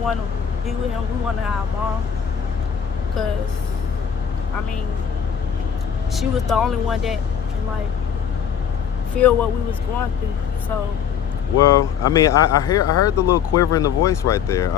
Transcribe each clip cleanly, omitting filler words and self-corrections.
want to be with him. We wanted our mom, because, I mean, she was the only one that can, like, feel what we was going through, so. Well, I mean, I heard the little quiver in the voice right there.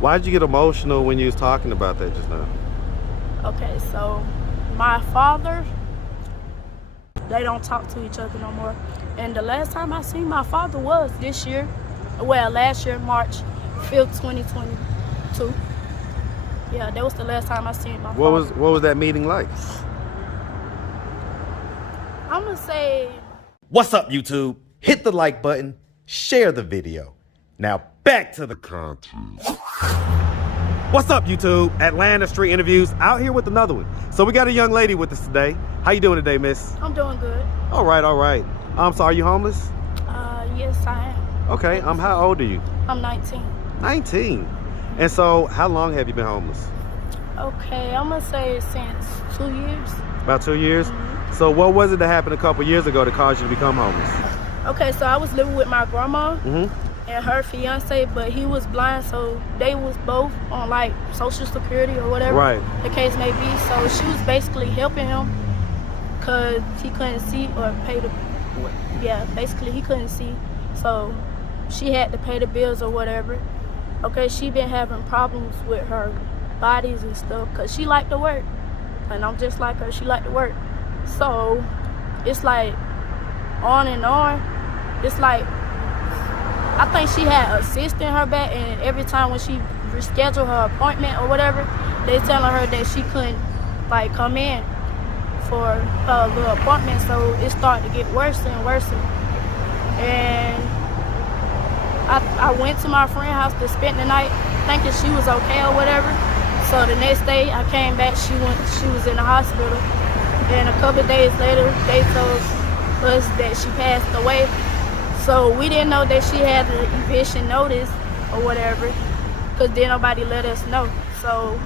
Why'd you get emotional when you was talking about that just now? Okay, so my father, they don't talk to each other no more. And the last time I seen my father was this year, well, last year, March 5th, 2022. Yeah, that was the last time I seen my father. What was that meeting like? I'm gonna say... What's up, YouTube? Hit the like button, share the video. Now back to the content. What's up, YouTube? Atlanta Street Interviews out here with another one. So we got a young lady with us today. How you doing today, miss? I'm doing good. All right, all right. So are you homeless? Yes, I am. Okay, how old are you? I'm 19. 19. And so how long have you been homeless? Okay, I'm gonna say since 2 years. About 2 years? Mm-hmm. So what was it that happened a couple years ago that caused you to become homeless? Okay, so I was living with my grandma Mm-hmm. and her fiance, but he was blind, so they was both on like Social Security or whatever the case may be. So she was basically helping him because he couldn't see or pay the, basically he couldn't see. So she had to pay the bills or whatever. Okay, she been having problems with her bodies and stuff because she liked to work. And I'm just like her, she liked to work. So it's like on and on. It's like, I think she had a cyst in her back, and every time when she rescheduled her appointment or whatever, they telling her that she couldn't like come in for her little appointment. So it started to get worse and worse. And I went to my friend's house to spend the night thinking she was okay or whatever. So the next day I came back, she was in the hospital. And a couple of days later, they told us that she passed away. So we didn't know that she had the eviction notice or whatever, because then nobody let us know. So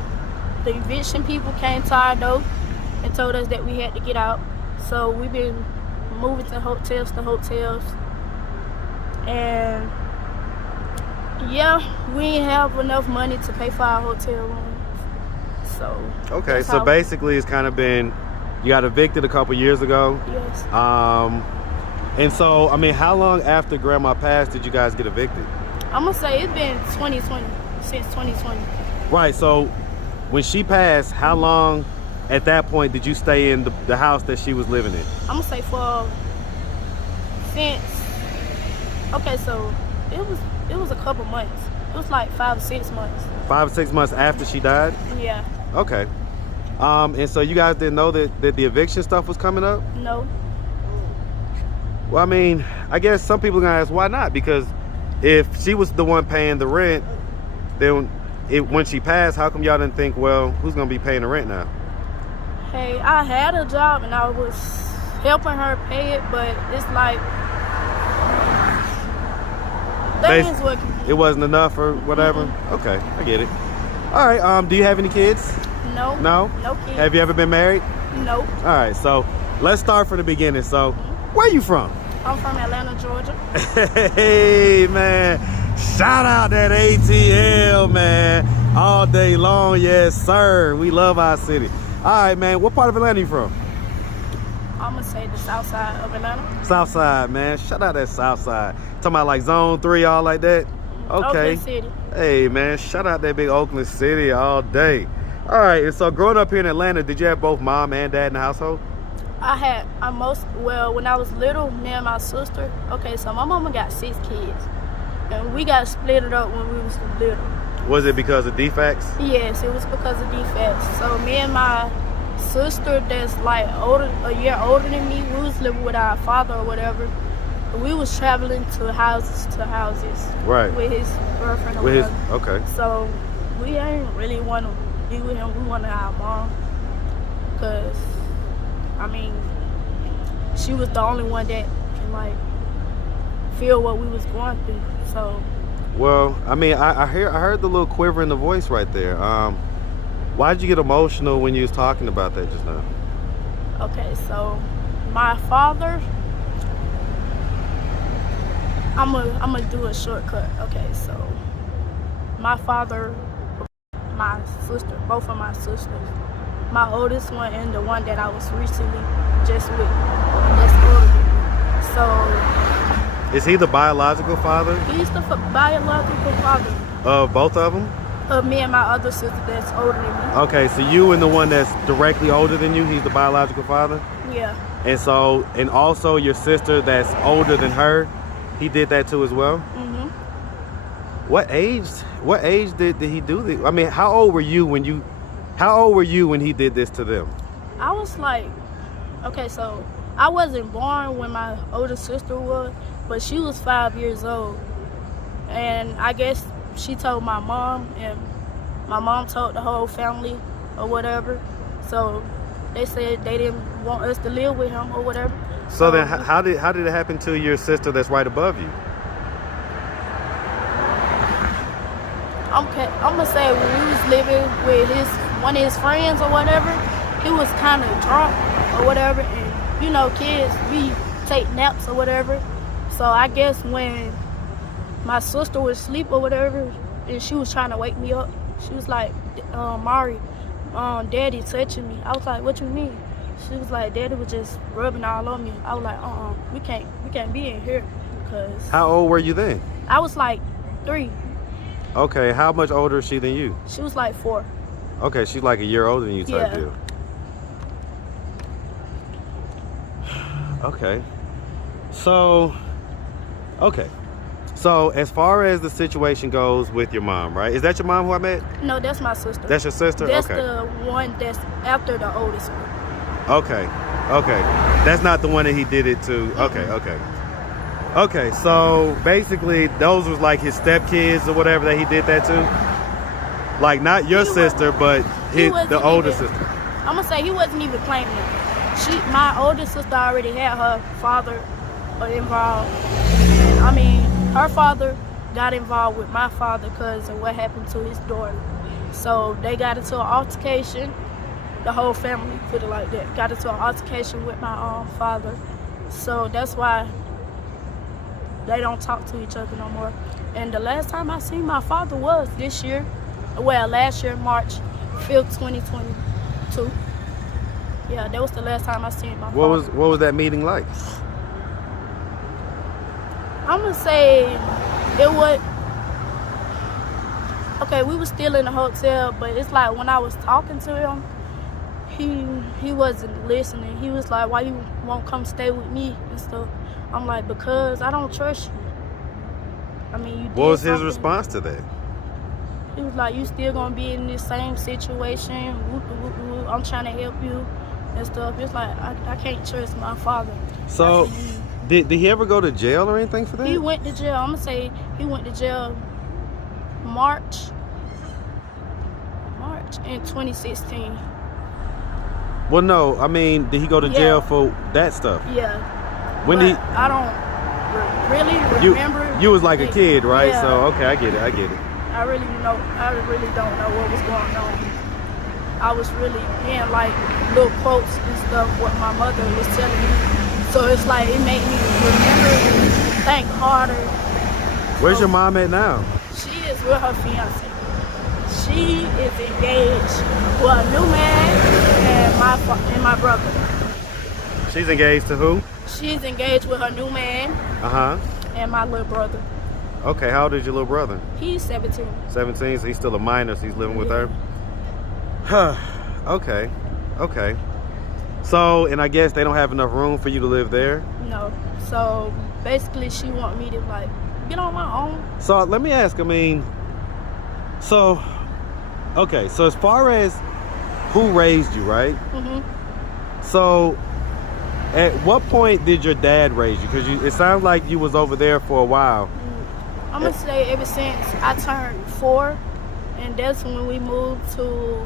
the eviction people came to our door and told us that we had to get out. So we've been moving to hotels and yeah, we didn't have enough money to pay for our hotel room. So okay, so basically it's kind of been, you got evicted a couple years ago. Yes. And so, I mean, how long after Grandma passed did you guys get evicted? I'm gonna say it's been 2020, since 2020. Right, so when she passed, how long at that point did you stay in the house that she was living in? I'm gonna say okay, so it was a couple months. It was like 5 or 6 months. 5 or 6 months after she died? Yeah. Okay. And so you guys didn't know that the eviction stuff was coming up? No. Well, I mean, I guess some people are gonna ask why not, because if she was the one paying the rent, then when she passed, how come y'all didn't think, well, who's gonna be paying the rent now? Hey, I had a job and I was helping her pay it, but it's like it wasn't enough or whatever. Okay, I get it. All right, do you have any kids? No. No kids. Have you ever been married? No. All right, so let's start from the beginning. So where are you from? I'm from Atlanta, Georgia. Hey man, shout out that ATL, man, all day long. Yes sir, we love our city. All right, man, what part of Atlanta you from? I'm gonna say the south side of Atlanta. South side, man, shout out that south side. Talking about like zone 3, all like that? Okay. Oakland City. Hey man, shout out that big Oakland City all day. All right, and so growing up here in Atlanta, did you have both mom and dad in the household? When I was little, me and my sister, okay, so my mama got 6 kids. And we got split up when we was little. Was it because of defects? Yes, it was because of defects. So me and my sister that's like a year older than me, we was living with our father or whatever. We was traveling to houses right, with his girlfriend or whatever. Okay. So we ain't really want to be with him. We wanted our mom, because I mean, she was the only one that can like feel what we was going through. So well, I mean, I heard the little quiver in the voice right there. Why'd you get emotional when you was talking about that just now? Okay, so my father, I'm gonna do a shortcut. Okay, so my father, my sister, both of my sisters. My oldest one and the one that I was recently just with, that's older than me. So. Is he the biological father? He's the biological father. Of both of them? Of me and my other sister that's older than me. Okay, so you and the one that's directly older than you, he's the biological father? Yeah. And so, and also your sister that's older than her, he did that too as well? Mm-hmm. What age did he do this? I mean, how old were you when he did this to them? I was like, okay, so I wasn't born when my older sister was, but she was 5 years old. And I guess she told my mom, and my mom told the whole family or whatever. So they said they didn't want us to live with him or whatever. So then how did it happen to your sister that's right above you? Okay, I'm gonna say when we was living with one of his friends or whatever, he was kind of drunk or whatever, and you know, kids, we take naps or whatever. So I guess when my sister was asleep or whatever, and she was trying to wake me up, she was like, Mari, Daddy touching me. I was like, what you mean? She was like, Daddy was just rubbing all on me. I was like, we can't be in here. Cause how old were you then? I was like 3. Okay, how much older is she than you? She was like 4. Okay, she's like a year older than you type Yeah. deal. Okay. So as far as the situation goes with your mom, right? Is that your mom who I met? No, that's my sister. That's your sister? That's okay. the one that's after the oldest one. Okay. That's not the one that he did it to. Okay, so basically those was like his stepkids or whatever that he did that to? Like not your sister, but the older sister. I'm gonna say he wasn't even claiming it. My older sister already had her father involved. I mean, her father got involved with my father because of what happened to his daughter. So they got into an altercation. The whole family, put it like that, got into an altercation with my father. So that's why they don't talk to each other no more. And the last time I seen my father was last year, March 5th, 2022. Yeah, that was the last time I seen my father. What was that meeting like? I'm gonna say it was, okay, we were still in the hotel, but it's like when I was talking to him, he wasn't listening. He was like, why you won't come stay with me and stuff? I'm like, because I don't trust you. I mean, you did What was his something. response to that? He was like, you still gonna be in this same situation. I'm trying to help you and stuff. It's like, I can't trust my father. So, did he ever go to jail or anything for that? He went to jail. I'm gonna say he went to jail March in 2016. Well, no, I mean, did he go to jail for that stuff? Yeah. When but he? I don't really remember. You was like a kid, right? Yeah. So okay, I get it. I really don't know what was going on. I was really hearing like little quotes and stuff what my mother was telling me. So it's like it made me remember, think harder. Where's your mom at now? She is with her fiance. She is engaged with a new man and my brother. She's engaged to who? She's engaged with her new man and my little brother. Okay, how old is your little brother? He's 17. 17, so he's still a minor, so he's living with her? Huh. Okay. So, and I guess they don't have enough room for you to live there? No. So, basically, she want me to, like, get on my own. So, let me ask, I mean, so as far as who raised you, right? Mm-hmm. So, at what point did your dad raise you? Because it sounds like you was over there for a while. I'm going to say ever since I turned 4, and that's when we moved to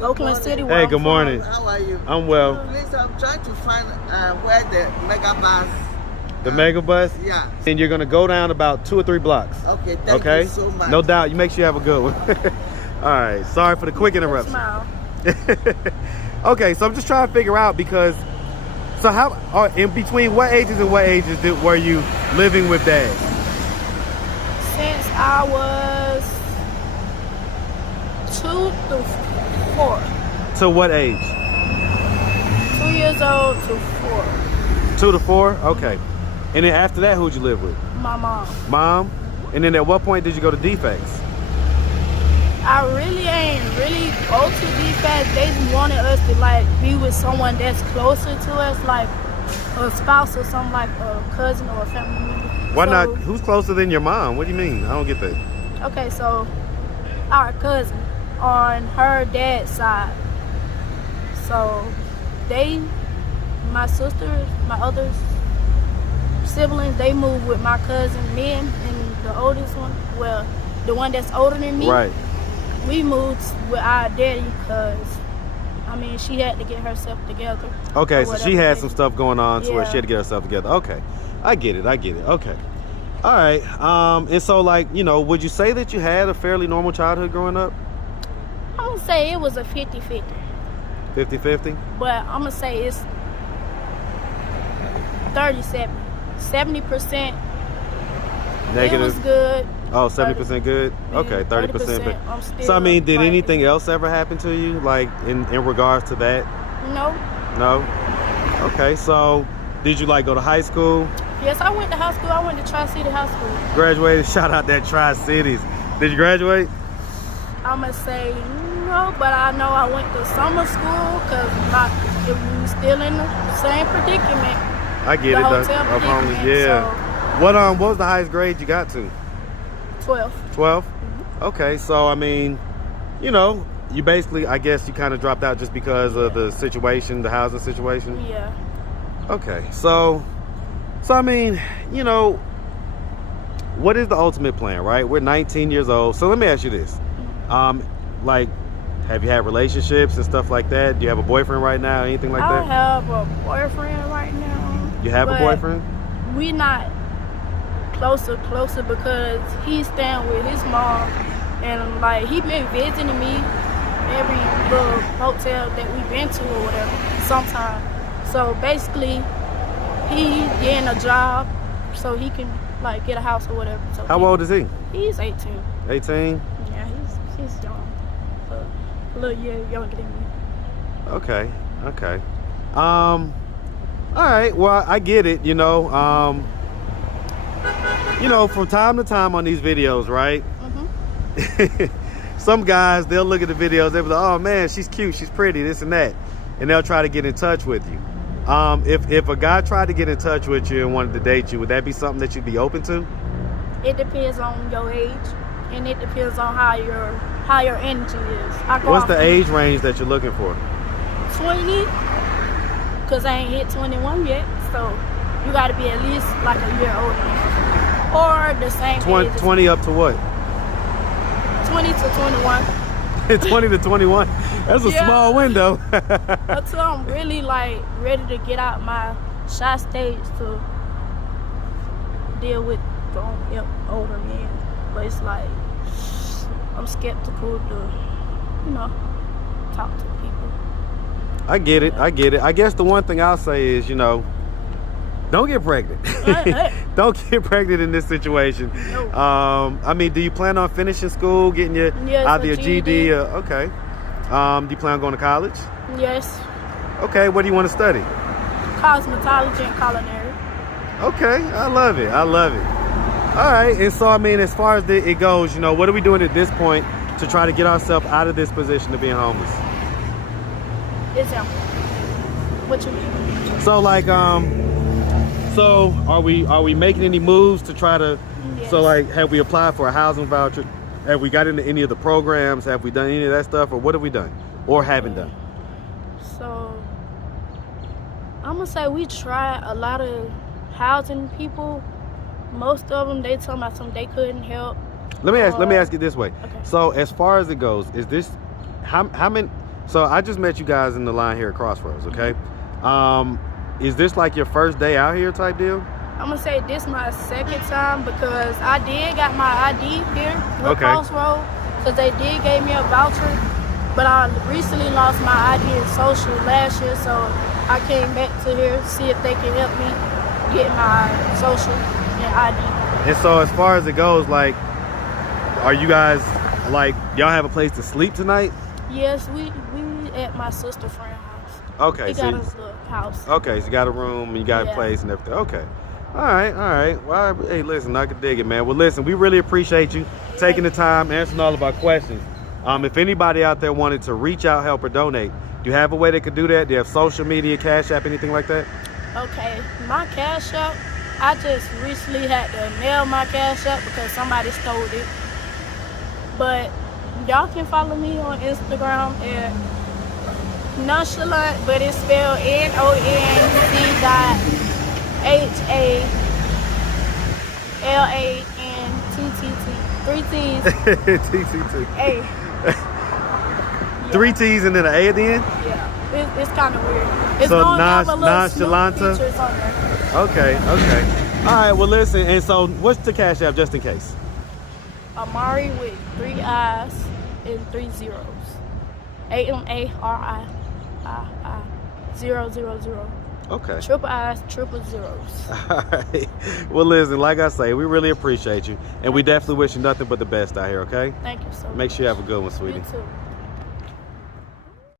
Oakland City. Hey, good morning. How are you? I'm well. Please, I'm trying to find where the mega bus. The mega bus? Yeah. And you're going to go down about 2 or 3 blocks. Okay, thank you so much. No doubt. You make sure you have a good one. All right. Sorry for the quick interruption. Smile. Okay, so I'm just trying to figure out because, so how, in between what ages and what ages were you living with dad? Since I was through 4. To what age? 2 years old to 4. 2 to 4? Okay. And then after that, who'd you live with? My mom. Mom? And then at what point did you go to defects? I really ain't really go to defects. They just wanted us to like be with someone that's closer to us, like a spouse or something, like a cousin or a family member. Why not? Who's closer than your mom? What do you mean? I don't get that. Okay, so our cousin on her dad's side. So my sisters, my other siblings, they moved with my cousin, me and the oldest one. Well, the one that's older than me. Right. We moved with our daddy because, I mean, she had to get herself together. Okay, so she had some stuff going on to where she had to get herself together. Okay, I get it. Okay. All right. And so, like, you know, would you say that you had a fairly normal childhood growing up? I'm going to say it was a 50-50. 50-50? But I'm going to say it's 30-70. 70% Negative? it was good. Oh, 70% good? Okay, 30% bad. I'm still So, I mean, did fighting. anything else ever happen to you, like, in regards to that? No. No? Okay, so, did you, like, go to high school? Yes, I went to high school. I went to Tri-City High School. Graduated? Shout out that Tri-Cities. Did you graduate? I'm going to say no, but I know I went to summer school because we were still in the same predicament. I get it, though. Hotel Of homeless, predicament, yeah. so What was the highest grade you got to? 12. 12? Okay, so I mean, you know, you basically, I guess you kind of dropped out just because of the situation, the housing situation? Yeah. Okay, so I mean, you know, what is the ultimate plan, right? We're 19 years old, so let me ask you this. Like, have you had relationships and stuff like that? Do you have a boyfriend right now, anything like I that? have a boyfriend right now. You have a but boyfriend? We not closer because he's staying with his mom, and like he been visiting me every little hotel that we've been to or whatever sometime. So basically he getting a job so he can like get a house or whatever. So How old is he? He's 18. 18? Yeah, he's young. A little year younger than me. Okay. All right, well, I get it, you know, from time to time on these videos, right? Some guys, they'll look at the videos, they'll be like, oh man, she's cute, she's pretty, this and that, and they'll try to get in touch with you. If a guy tried to get in touch with you and wanted to date you, would that be something that you'd be open to? It depends on your age, and it depends on how your energy is. What's the age range that you're looking for? 20, because I ain't hit 21 yet, so you got to be at least like a year older, or the same 20, age. 20 up to what? 20 to 21. 20 to 21. That's a small window. Until I'm really like ready to get out my shy stage to deal with grown older men. But it's like I'm skeptical to, talk to people. I get it. I guess the one thing I'll say is, don't get pregnant. Don't get pregnant in this situation. No. I mean, do you plan on finishing school, getting your either your GED? Okay. Do you plan on going to college? Yes. Okay. What do you want to study? Cosmetology and culinary. Okay. I love it. All right. And so, I mean, as far as it goes, what are we doing at this point to try to get ourselves out of this position of being homeless? Example. What you mean? So, like, so are we making any moves to try to? Yes. So, like, have we applied for a housing voucher? Have we got into any of the programs? Have we done any of that stuff, or what have we done, or haven't done? So I'm gonna say we tried a lot of housing people. Most of them, they told me they couldn't help. Let me ask you this way. Okay. So as far as it goes, is this how many? So I just met you guys in the line here at Crossroads. Okay. Is this like your first day out here type deal? I'm gonna say this my second time because I did got my ID here with Okay. Crossroads because they did gave me a voucher, but I recently lost my ID and social last year, so I came back to here to see if they can help me get my social and ID. And so as far as it goes, like, are you guys like y'all have a place to sleep tonight? Yes, we at my sister friend's house. Okay, He got us a house. Okay, so you got a room, you got a place and everything. Okay. All right. Well, hey, listen, I can dig it, man. Well, listen, we really appreciate you taking the time, answering all of our questions. If anybody out there wanted to reach out, help, or donate, do you have a way they could do that? Do you have social media, Cash App, anything like that? Okay, my Cash App, I just recently had to mail my Cash App because somebody stole it. But y'all can follow me on Instagram at nonchalant, but it's spelled NONCHALANTTT. 3 T's. TTT. A. 3 T's and then an A at the end? Yeah, it's kind of weird. It's So gonna have a little Snoop nonchalanta? features on there. Okay. All right, well, listen, and so what's the Cash App just in case? Amari with 3 I's and 3 zeros. AMARI 000. Okay. Triple I's, triple zeros. All right. Well, listen, like I say, we really appreciate you, and we definitely wish you nothing but the best out here, okay? Thank you so much. Make sure you have a good one, sweetie. You too.